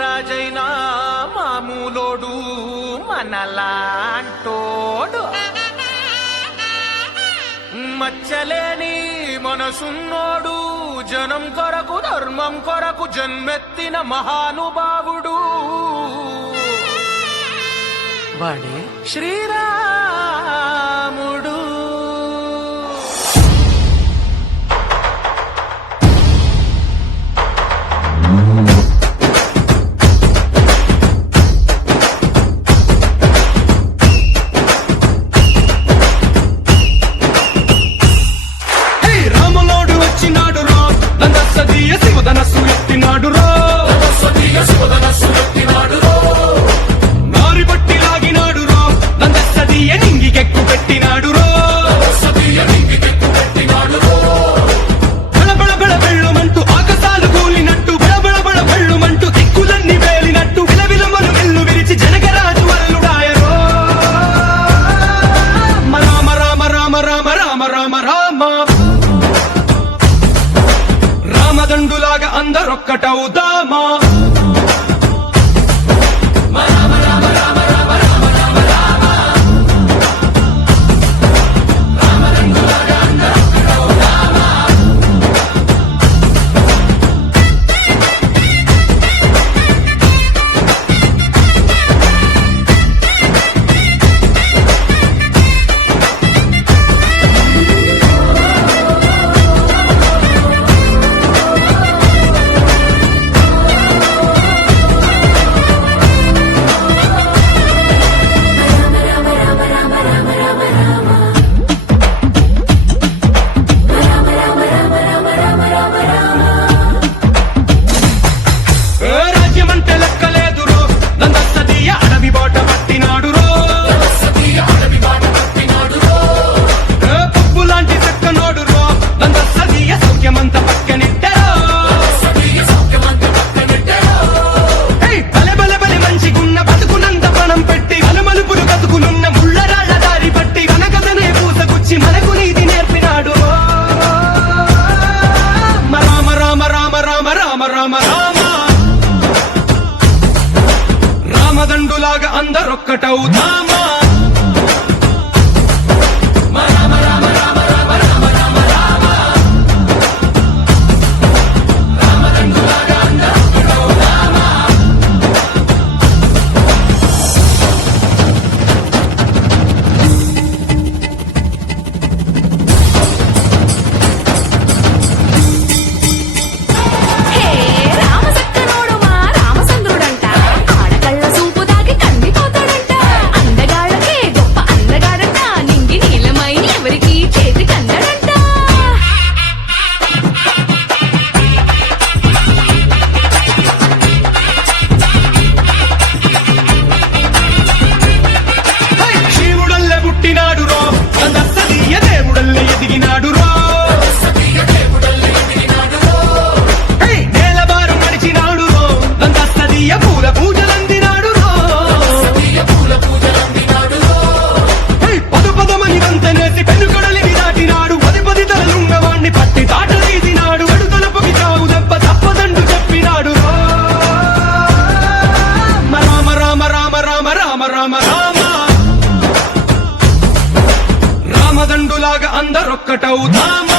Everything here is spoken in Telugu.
రాజైనా మామూలోడు మనలాంటోడు మచ్చలేని మనసున్నోడు జనం కొరకు ధర్మం కొరకు జన్మెత్తిన మహానుభావుడు వాడే శ్రీరాముడు. శివధనస్సు ఎత్తినాడు రో, నారి బట్టి లాగినాడు రో, నందసదీయ నింగికెక్కు పెట్టినాడు రో, బళబళ బళ బెళ్ళుమంటూ ఆకాశాలు కూలినట్టు బళబళ బళ బెళ్ళుమంటూ దిక్కులన్నీ వేలినట్టు విలవిలమను వెల్లు విరిచి జనగరాజు అల్లుడాయరో. రామ రామ రామ రామ రామ రామ రామ రామదండులాగా అందరొక్కటవుదామా. రామదండులాగా అందరొక్కటవుదామా. రామదండులాగా అందరొక్కటవుదామా.